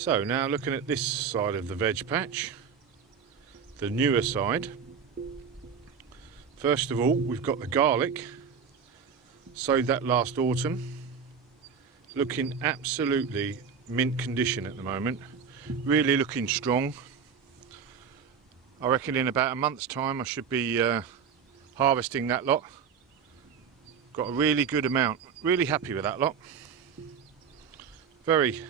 So now looking at this side of the veg patch, the newer side. First of all, we've got the garlic, sowed that last autumn, looking absolutely mint condition at the moment, really looking strong. I reckon in about a month's time I should be harvesting that lot. Got a really good amount, really happy with that lot. Very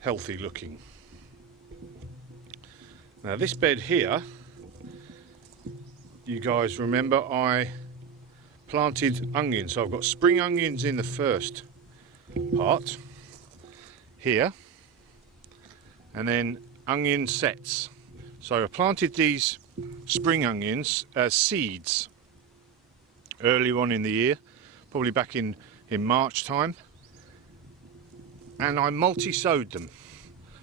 healthy looking. Now this bed here, you guys remember I planted onions. So I've got spring onions in the first part here, and then onion sets. So I planted these spring onions as seeds earlier on in the year, probably back in March time, and I multi-sowed them.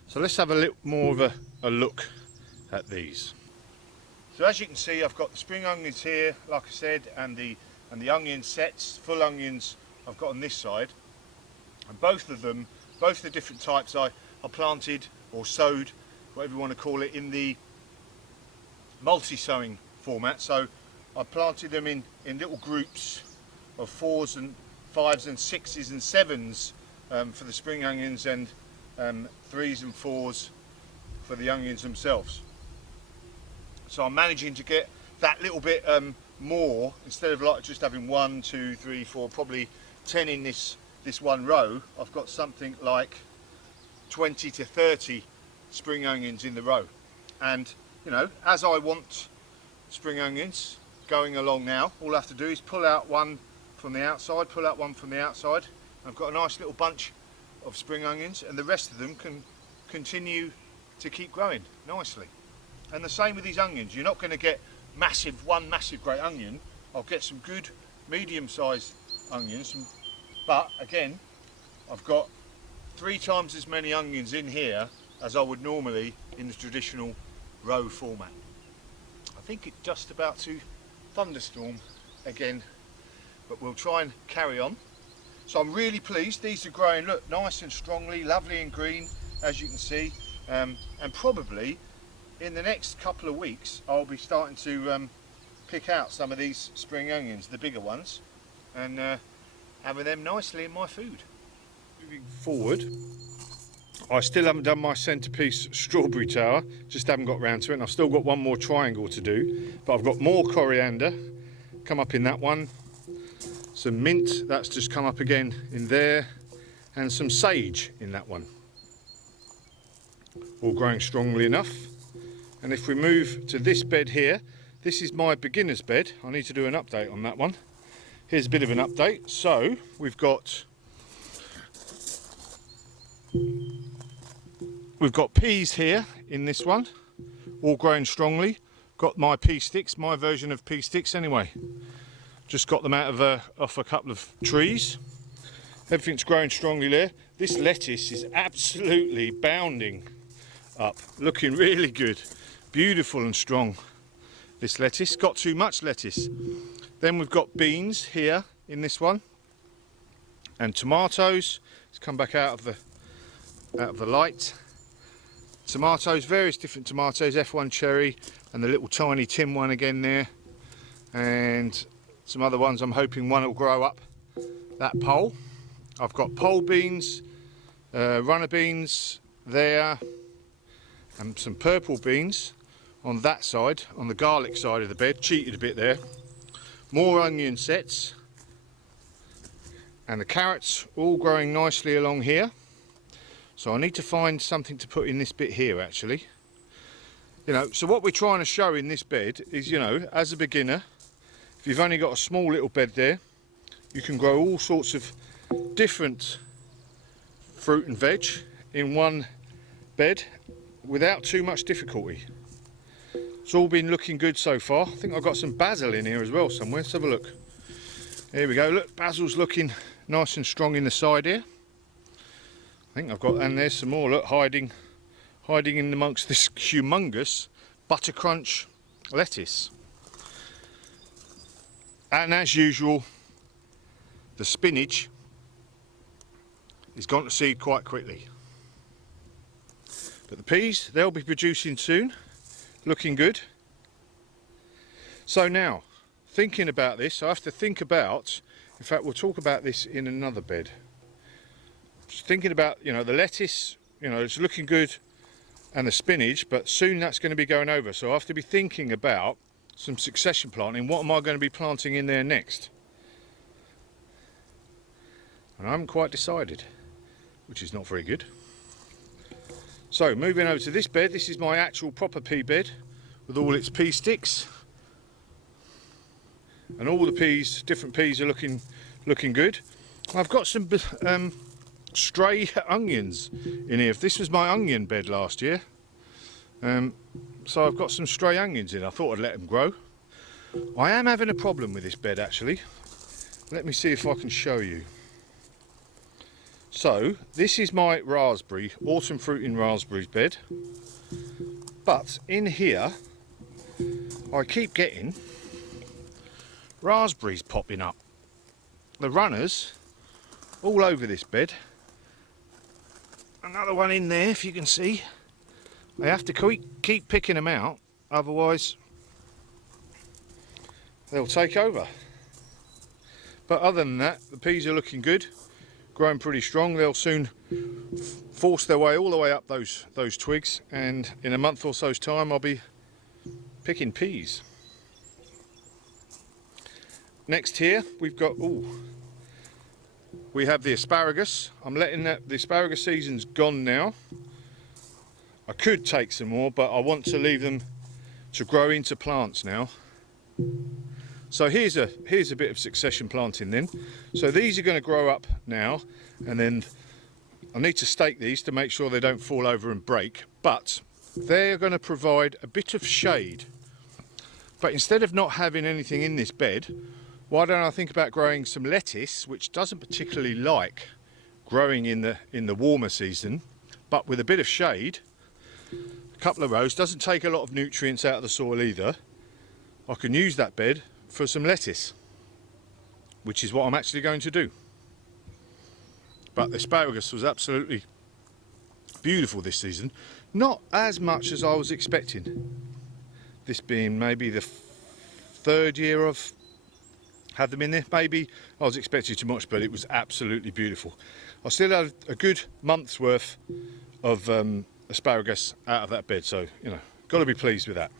So let's have a little more of a look at these. So as you can see, I've got the spring onions here, like I said, and the onion sets, full onions I've got on this side, and both of them, both the different types I planted or sowed, whatever you want to call it, in the multi-sowing format. So I planted them in little groups of 4s and 5s and 6s and 7s for the spring onions, and 3s and 4s for the onions themselves. So I'm managing to get that little bit more, instead of like just having 1, 2, 3, 4, probably 10 in this one row. I've got something like 20 to 30 spring onions in the row. And you know, as I want spring onions going along now, all I have to do is pull out one from the outside, pull out one from the outside. I've got a nice little bunch of spring onions, and the rest of them can continue to keep growing nicely. And the same with these onions. You're not going to get one massive great onion. I'll get some good medium-sized onions, but again, I've got 3 times as many onions in here as I would normally in the traditional row format. I think it's just about to thunderstorm again, but we'll try and carry on. So I'm really pleased. These are growing, look, nice and strongly, lovely and green, as you can see, and probably in the next couple of weeks I'll be starting to pick out some of these spring onions, the bigger ones, and having them nicely in my food. Moving forward, I still haven't done my centerpiece strawberry tower, just haven't got round to it, and I've still got one more triangle to do, but I've got more coriander come up in that one, some mint that's just come up again in there, and some sage in that one, all growing strongly enough. And if we move to this bed here, this is my beginner's bed. I need to do an update on that one. Here's a bit of an update. So we've got peas here in this one, all growing strongly. Got my pea sticks, my version of pea sticks anyway. Just got them out of off a couple of trees. Everything's growing strongly there. This lettuce is absolutely bounding up, looking really good. Beautiful and strong, this lettuce. Got too much lettuce. Then we've got beans here in this one, and tomatoes. Let's come back out of the light. Tomatoes, various different tomatoes, F1 cherry, and the little tiny tin one again there, and some other ones. I'm hoping one will grow up that pole. I've got pole beans, runner beans there, and some purple beans on that side, on the garlic side of the bed. Cheated a bit there. More onion sets, and the carrots all growing nicely along here. So I need to find something to put in this bit here actually. You know, so what we're trying to show in this bed is, you know, as a beginner, if you've only got a small little bed there, you can grow all sorts of different fruit and veg in one bed without too much difficulty. It's all been looking good so far. I think I've got some basil in here as well somewhere. Let's have a look. Here we go. Look, basil's looking nice and strong in the side here. I think I've got, and there's some more, look, hiding in amongst this humongous Buttercrunch lettuce. And as usual, the spinach is gone to seed quite quickly. But the peas, they'll be producing soon, looking good. So now, thinking about this, I have to think about, in fact we'll talk about this in another bed. Just thinking about, you know, the lettuce, you know, it's looking good, and the spinach, but soon that's going to be going over. So I have to be thinking about some succession planting. What am I going to be planting in there next? And I haven't quite decided, which is not very good. So moving over to this bed, this is my actual proper pea bed with all its pea sticks. And all the peas, different peas are looking good. I've got some stray onions in here. This was my onion bed last year. So I've got some stray onions in. I thought I'd let them grow. I am having a problem with this bed actually. Let me see if I can show you. So this is my raspberry, autumn fruiting raspberries bed. But in here I keep getting raspberries popping up. The runners all over this bed. Another one in there, if you can see. I have to keep picking them out, otherwise they'll take over. But other than that, the peas are looking good, growing pretty strong. They'll soon force their way all the way up those twigs, and in a month or so's time I'll be picking peas. Next here we've got, we have the asparagus. I'm letting the asparagus season's gone now. I could take some more, but I want to leave them to grow into plants now. So here's a bit of succession planting then. So these are going to grow up now, and then I need to stake these to make sure they don't fall over and break, but they're going to provide a bit of shade. But instead of not having anything in this bed, why don't I think about growing some lettuce, which doesn't particularly like growing in the warmer season, but with a bit of shade, a couple of rows, doesn't take a lot of nutrients out of the soil either. I can use that bed for some lettuce, which is what I'm actually going to do. But the asparagus was absolutely beautiful this season, not as much as I was expecting. This being maybe the third year I've had them in there. Maybe I was expecting too much, but it was absolutely beautiful. I still had a good month's worth of asparagus out of that bed, so you know, got to be pleased with that.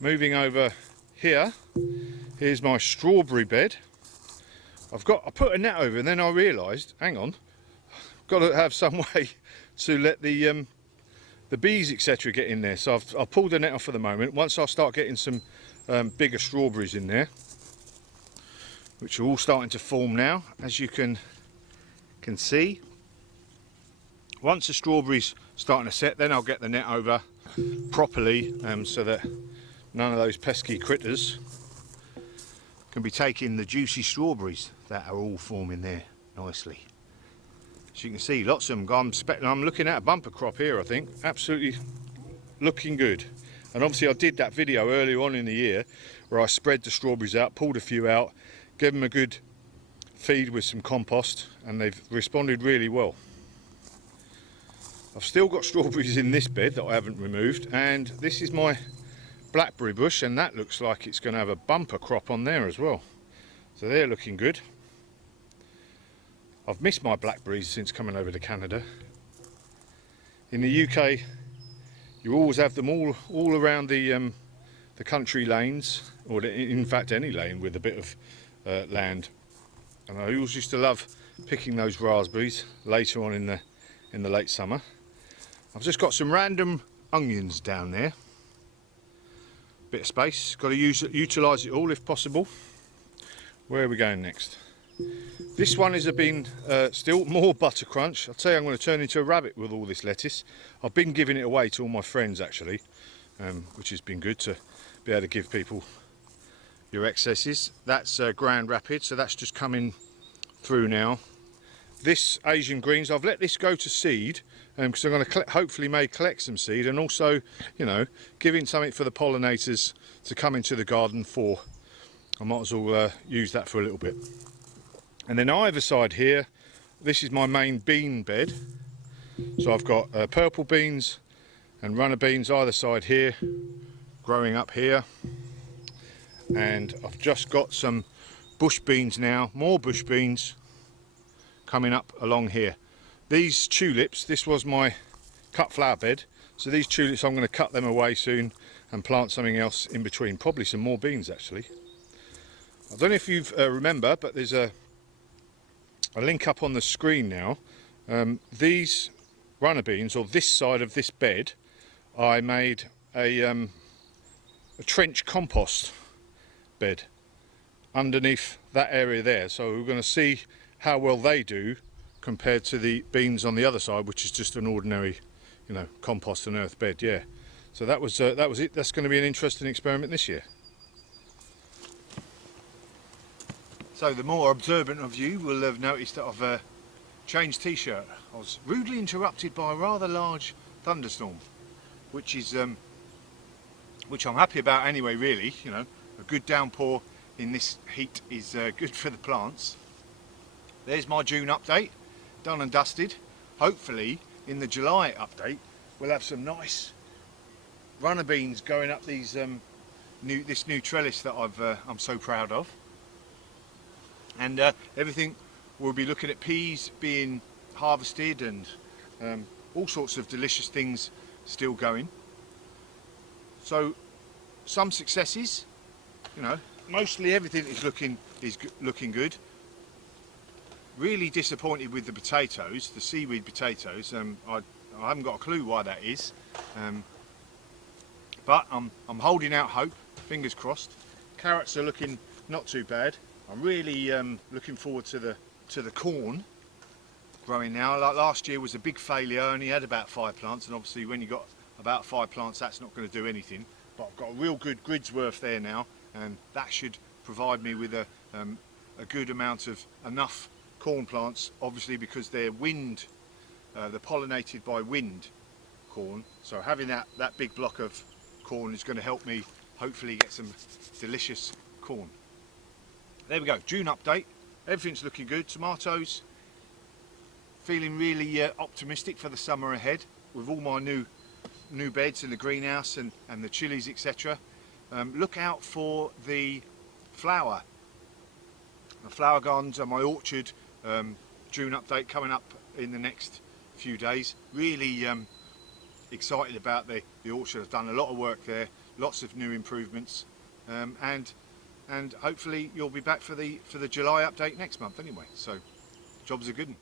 Moving over here, here's my strawberry bed. I put a net over, and then I realised, hang on, I've got to have some way to let the bees etc get in there. So I've pulled the net off for the moment. Once I start getting some bigger strawberries in there, which are all starting to form now, as you can see. Once the strawberries starting to set, then I'll get the net over properly, so that none of those pesky critters can be taking the juicy strawberries that are all forming there nicely. As you can see, lots of them. I'm looking at a bumper crop here, I think. Absolutely looking good. And obviously I did that video earlier on in the year where I spread the strawberries out, pulled a few out, gave them a good feed with some compost, and they've responded really well. I've still got strawberries in this bed that I haven't removed, and this is my blackberry bush, and that looks like it's going to have a bumper crop on there as well. So they're looking good. I've missed my blackberries since coming over to Canada. In the UK, you always have them all around the country lanes, or in fact any lane with a bit of land. And I always used to love picking those raspberries later on in the late summer. I've just got some random onions down there. Bit of space, got to utilise it all if possible. Where are we going next? This one has been still more buttercrunch. I'll tell you, I'm going to turn into a rabbit with all this lettuce. I've been giving it away to all my friends actually, which has been good to be able to give people your excesses. That's Grand Rapids, so that's just coming through now. This Asian greens, I've let this go to seed because I'm going to hopefully collect some seed, and also, you know, giving something for the pollinators to come into the garden for. I might as well use that for a little bit. And then either side here, this is my main bean bed. So I've got purple beans and runner beans either side here, growing up here, and I've just got some bush beans now, more bush beans coming up along here. These tulips, this was my cut flower bed, so these tulips I'm going to cut them away soon and plant something else in between, probably some more beans actually. I don't know if you remember, but there's a link up on the screen now. These runner beans, or this side of this bed, I made a trench compost bed underneath that area there, so we're going to see how well they do compared to the beans on the other side, which is just an ordinary, you know, compost and earth bed. Yeah, so that was it. That's going to be an interesting experiment this year. So the more observant of you will have noticed that I've changed t-shirt. I was rudely interrupted by a rather large thunderstorm, which I'm happy about anyway. Really, you know, a good downpour in this heat is good for the plants. There's my June update, done and dusted. Hopefully in the July update we'll have some nice runner beans going up these this new trellis that I'm so proud of, and everything, we'll be looking at peas being harvested and all sorts of delicious things still going. So some successes, you know, mostly everything is looking good. Really disappointed with the potatoes, the seaweed potatoes. I haven't got a clue why that is, but I'm holding out hope. Fingers crossed. Carrots are looking not too bad. I'm really looking forward to the corn growing now. Like last year was a big failure. I only had about 5 plants, and obviously when you got about 5 plants, that's not going to do anything. But I've got a real good grid's worth there now, and that should provide me with a good amount of enough corn plants, obviously because they're they're pollinated by wind corn, so having that big block of corn is going to help me hopefully get some delicious corn. There we go, June update. Everything's looking good. Tomatoes, feeling really optimistic for the summer ahead with all my new beds in the greenhouse and the chilies, etc. Look out for the flower gardens and my orchard. June update coming up in the next few days. Really excited about the orchard. I've done a lot of work there, lots of new improvements, and hopefully you'll be back for the July update next month anyway. So job's a good one.